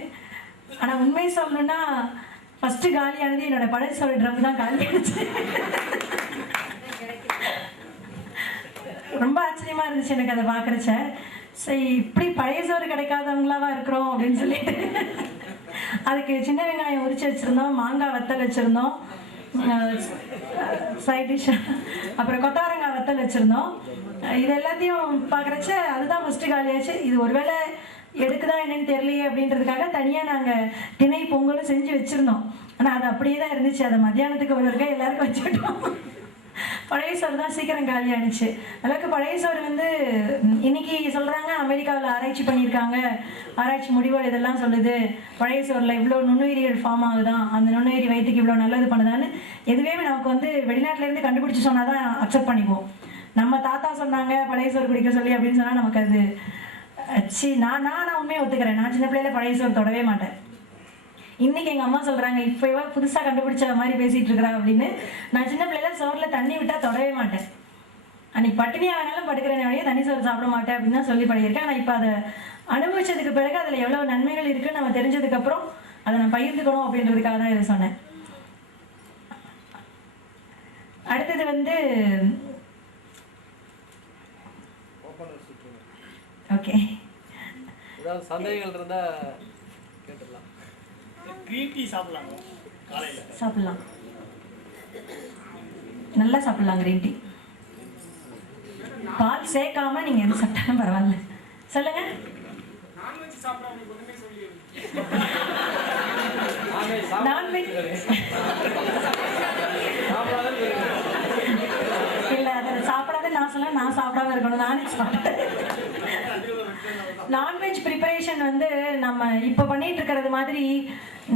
ஆனால் உண்மையை சொல்லணுன்னா ஃபஸ்ட்டு காலியானது என்னோட பழைய சோறு ட்ரம் தான் காலியானுச்சு. ரொம்ப ஆச்சரியமாக இருந்துச்சு எனக்கு அதை பார்க்குறச்ச. சரி, இப்படி பழைய சோறு கிடைக்காதவங்களாவா இருக்கிறோம் அப்படின்னு சொல்லிட்டு அதுக்கு சின்ன வெங்காயம் உரிச்சு வச்சுருந்தோம், மாங்காய் வத்தல் வச்சுருந்தோம், சைட் டிஷ், அப்புறம் கொத்தவரங்காய் வத்தல் வச்சுருந்தோம். இது எல்லாத்தையும் பார்க்குறச்ச அதுதான் ஃபஸ்ட்டு காலியாச்சு. இது ஒருவேளை எடுக்குதா என்னன்னு தெரியலையே அப்படின்றதுக்காக தனியாக நாங்கள் திணை பொங்கலும் செஞ்சு வச்சுருந்தோம். ஆனால் அது அப்படியே தான் இருந்துச்சு. அதை மத்தியானத்துக்கு ஒரு இருக்கா எல்லாருக்கும் வச்சுக்கிட்டோம். பழைய சோறு தான் சீக்கிரம் காலியானுச்சு. அளவுக்கு பழைய சோறு வந்து இன்னைக்கு சொல்கிறாங்க, அமெரிக்காவில் ஆராய்ச்சி பண்ணியிருக்காங்க, ஆராய்ச்சி முடிவுகள் இதெல்லாம் சொல்லுது பழைய சோறில் இவ்வளோ நுண்ணுயிரிகள் ஃபார்ம் ஆகுதான், அந்த நுண்ணுயிரி வயிற்றுக்கு இவ்வளோ நல்லது பண்ணுதான்னு. எதுவே நமக்கு வந்து வெளிநாட்டிலேருந்து கண்டுபிடிச்சி சொன்னால் தான் அக்செப்ட் பண்ணிக்குவோம். நம்ம தாத்தா சொன்னாங்க பழைய சோறு குடிக்க சொல்லி அப்படின்னு சொன்னால் நமக்கு அது நான் உண்மையை ஒத்துக்கிறேன். நான் சின்ன பிள்ளையில பழைய சோறு தொடவே மாட்டேன். இன்னைக்கு எங்கள் அம்மா சொல்கிறாங்க இப்போ புதுசாக கண்டுபிடிச்ச மாதிரி பேசிகிட்டு இருக்கிறா அப்படின்னு. நான் சின்ன பிள்ளைல சோறில் தண்ணி விட்டால் தொடவே மாட்டேன். அன்னைக்கு பட்டினியாக வேணாலும் படுக்கிறேன் வழியே தண்ணி சோறு சாப்பிட மாட்டேன் அப்படின்னு தான் சொல்லி பழகிருக்கேன். ஆனால் இப்போ அதை அனுபவிச்சதுக்கு பிறகு அதில் எவ்வளோ நன்மைகள் இருக்குன்னு நம்ம தெரிஞ்சதுக்கப்புறம் அதை நான் பகிர்ந்துக்கணும் அப்படின்றதுக்காக தான் இதை சொன்னேன். அடுத்தது வந்து ஓகே, ஏதாவது சந்தேகங்கள் இருந்தால் கேட்டுடலாம். க்ரீன் டீ சாப்பிடலாங்க, காலையில் சாப்பிடலாம், நல்லா சாப்பிடலாம். க்ரீன் டீ பால் சேர்க்காம நீங்கள் எது சாப்பிட்டாலும் பரவாயில்ல. சொல்லுங்க. நான்வெஜ் சாப்பிட்றவங்களுக்கு ஒன்றுமே சொல்லி நான்வெஜ் இல்லை, அதை சாப்பிடாத நான் சொல்ல, நான் சாப்பிடாம இருக்கணும். நானே சாப்பிட்டேன். நான்வெஜ் ப்ரிப்பரேஷன் வந்து நம்ம இப்போ பண்ணிட்டு இருக்கிறது மாதிரி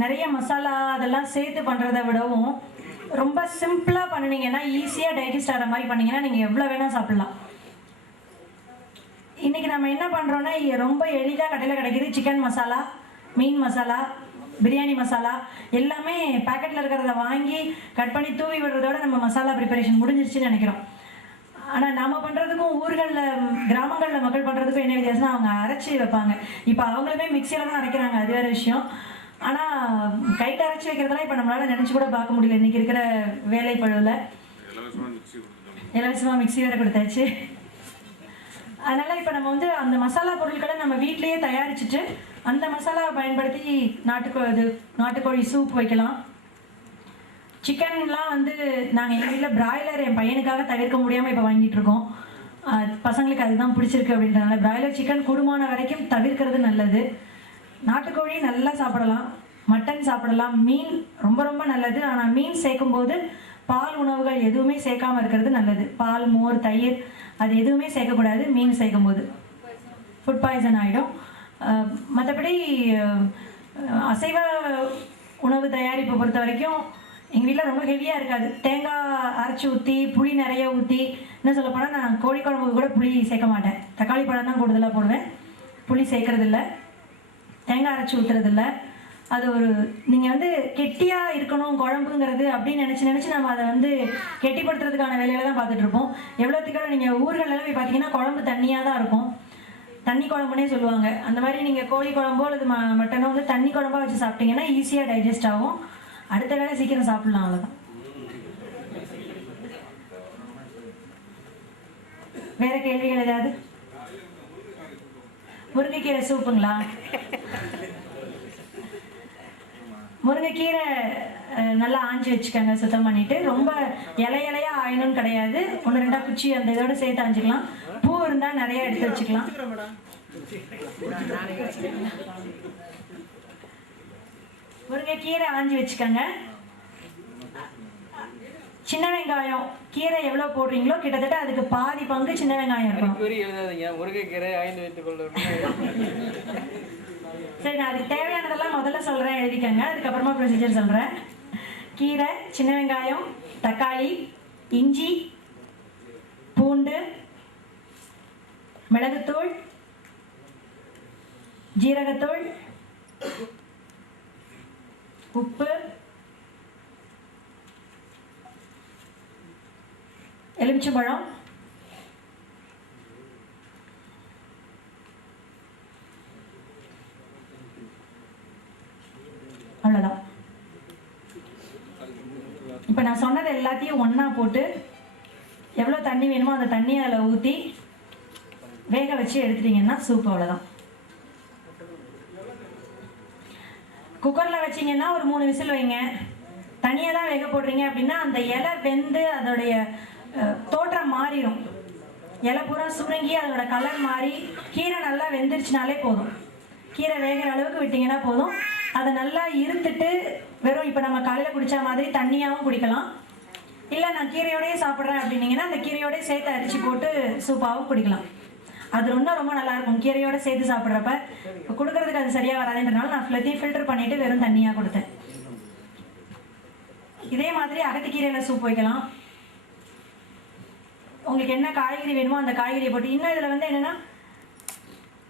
நிறைய மசாலா அதெல்லாம் சேர்த்து பண்ணுறதை விடவும் ரொம்ப சிம்பிளாக பண்ணினீங்கன்னா, ஈஸியாக டைஜஸ்ட் ஆகிற மாதிரி பண்ணிங்கன்னா நீங்கள் எவ்வளோ வேணால் சாப்பிட்லாம். இன்றைக்கி நம்ம என்ன பண்ணுறோன்னா, ரொம்ப எளிதாக கடையில் கிடைக்கிது சிக்கன் மசாலா, மீன் மசாலா, பிரியாணி மசாலா எல்லாமே பேக்கெட்டில் இருக்கிறத வாங்கி கட் பண்ணி தூவி விடுறதோட நம்ம மசாலா ப்ரிப்பரேஷன் முடிஞ்சிருச்சுன்னு நினைக்கிறோம். ஆனால் நம்ம பண்ணுறதுக்கும் ஊர்களில் கிராமங்களில் மக்கள் பண்ணுறதுக்கும் என்ன வித்தியாசம்னா, அவங்க அரைச்சி வைப்பாங்க. இப்போ அவங்களுமே மிக்சியில் தான் அரைக்கிறாங்க, அது வேறு விஷயம். ஆனால் கைட்டு அரைச்சி வைக்கிறதெல்லாம் இப்போ நம்மளால் நினச்சி கூட பார்க்க முடியல இன்றைக்கி இருக்கிற வேலைப்பழுவில். இலவசமாக மிக்சி வேறு கொடுத்தாச்சு. அதனால் இப்போ நம்ம வந்து அந்த மசாலா பொருட்களை நம்ம வீட்லேயே தயாரிச்சுட்டு அந்த மசாலாவை பயன்படுத்தி நாட்டுக்கோழி சூப் வைக்கலாம். சிக்கன்லாம் வந்து நாங்கள் எங்கள் வீட்டில் பிராய்லர் என் பையனுக்காக தவிர்க்க முடியாமல் இப்போ வாங்கிட்டு இருக்கோம். பசங்களுக்கு அதுதான் பிடிச்சிருக்கு அப்படின்றதுனால பிராய்லர் சிக்கன் கூடுமான வரைக்கும் தவிர்க்கிறது நல்லது. நாட்டுக்கோழி நல்லா சாப்பிடலாம், மட்டன் சாப்பிடலாம், மீன் ரொம்ப ரொம்ப நல்லது. ஆனால் மீன் சேர்க்கும்போது பால் உணவுகள் எதுவுமே சேர்க்காமல் இருக்கிறது நல்லது. பால், மோர், தயிர் அது எதுவுமே சேர்க்கக்கூடாது. மீன் சேர்க்கும்போது ஃபுட் பாய்சன் ஆகிடும். மற்றபடி அசைவ உணவு தயாரிப்பை பொறுத்த வரைக்கும் எங்கள் வீட்டில் ரொம்ப ஹெவியாக இருக்காது. தேங்காய் அரைச்சி ஊற்றி புளி நிறைய ஊற்றி, என்ன சொல்ல போனால் நான் கோழி குழம்புக்கு கூட புளி சேர்க்க மாட்டேன். தக்காளி பழம் தான் கூடுதலாக போடுவேன், புளி சேர்க்கறதில்ல, தேங்காய் அரைச்சி ஊற்றுறதில்ல. அது ஒரு நீங்கள் வந்து கெட்டியாக இருக்கணும் குழம்புங்கிறது அப்படின்னு நினச்சி நம்ம அதை வந்து கெட்டிப்படுத்துறதுக்கான வேலையில தான் பார்த்துட்ருப்போம். எவ்வளோத்துக்கான நீங்கள் ஊர்களெல்லாம் போய் பார்த்தீங்கன்னா குழம்பு தண்ணியாக தான் இருக்கும், தண்ணி குழம்புனே சொல்லுவாங்க. அந்த மாதிரி நீங்கள் கோழி குழம்போ அல்லது மட்டனோ வந்து தண்ணி குழம்பா வச்சு சாப்பிட்டீங்கன்னா ஈஸியாக டைஜஸ்ட் ஆகும். அடுத்த வேலை சீக்கிரம் சாப்பிடலாம், அவ்வளோதான். வேற கேள்விகள் ஏதாவது? முருங்கைக்கீரை சூப்புங்களா? முருங்கைக்கீரை நல்லா ஆஞ்சி வச்சுக்கோங்க, சுத்தம் பண்ணிட்டு. ரொம்ப இலையா ஆயணும்னு கிடையாது, 1-2 குச்சி அந்த இதோட சேர்த்து ஆஞ்சிக்கலாம். பூ இருந்தால் நிறைய எடுத்து வச்சுக்கலாம். முருங்கைக்கீரை ஆஞ்சி வச்சுக்கோங்க. சின்ன வெங்காயம் கீரை எவ்வளோ போடுறீங்களோ கிட்டத்தட்ட அதுக்கு பாதி பங்கு சின்ன வெங்காயம் இருக்கும். முருங்கைக்கீரை ஆய்ந்து வைத்துக் கொள்ள. சரி, நான் அதுக்கு தேவையானதெல்லாம் முதல்ல சொல்கிறேன், எழுதிக்கங்க. அதுக்கப்புறமா ப்ரொசீஜர் சொல்கிறேன். கீரை, சின்ன வெங்காயம், தக்காளி, இஞ்சி, பூண்டு, பூண்டு, மிளகுத்தூள், ஜீரகத்தூள், உப்பு, எலுமிச்சம்பழம், அவ்வளோதான். இப்போ நான் சொன்னது எல்லாத்தையும் ஒன்றா போட்டு எவ்வளோ தண்ணி வேணுமோ அந்த தண்ணியை அதில் ஊற்றி வேக வச்சு எடுத்துட்டிங்கன்னா சூப் அவ்வளோதான். குக்கரில் வச்சிங்கன்னா ஒரு 3 விசில் வைங்க. தனியாக தான் வேக போடுறீங்க அப்படின்னா அந்த இலை வெந்து அதோடைய தோற்றம் மாறிடும். இலை பூரா சுருங்கி அதோட கலர் மாறி கீரை நல்லா வெந்துருச்சுனாலே போதும். கீரை வேகிற அளவுக்கு விட்டிங்கன்னா போதும். அதை நல்லா இருந்துட்டு வெறும் இப்போ நம்ம காலையில் குடித்தா மாதிரி தண்ணியாகவும் குடிக்கலாம். இல்லை நான் கீரையோடையே சாப்பிட்றேன் அப்படின்னீங்கன்னா அந்த கீரையோடய சேர்த்து அரிச்சு போட்டு சூப்பாகவும் குடிக்கலாம். அது ரொம்ப நல்லாயிருக்கும். கீரையோடு சேர்த்து சாப்பிட்றப்ப கொடுக்கறதுக்கு அது சரியாக வராதுன்றனால நான் எல்லாத்தையும் ஃபில்டர் பண்ணிவிட்டு வெறும் தண்ணியாக கொடுத்தேன். இதே மாதிரி அகத்திக்கீரையில் சூப் வைக்கலாம். உங்களுக்கு என்ன காய்கறி வேணுமோ அந்த காய்கறியை போட்டு, இன்னும் இதில் வந்து என்னென்னா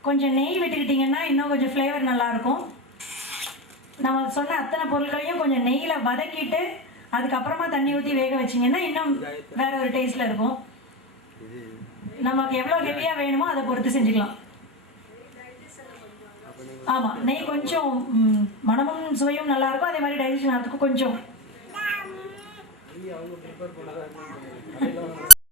கொஞ்சம் நெய் விட்டுக்கிட்டிங்கன்னா இன்னும் கொஞ்சம் ஃப்ளேவர் நல்லாயிருக்கும். நம்ம சொன்ன அத்தனை பொருட்களையும் கொஞ்சம் நெய்யில் வதக்கிட்டு அதுக்கப்புறமா தண்ணி ஊற்றி வேக வச்சிங்கன்னா இன்னும் வேற ஒரு டேஸ்ட்டில் இருக்கும். நமக்கு எவ்வளோ ஹெவியாக வேணுமோ அதை பொறுத்து செஞ்சுக்கலாம். ஆமாம், நெய் கொஞ்சம் மனமும் சுவையும் நல்லாயிருக்கும். அதே மாதிரி டைஜஷன் ஆகிறதுக்கும் கொஞ்சம்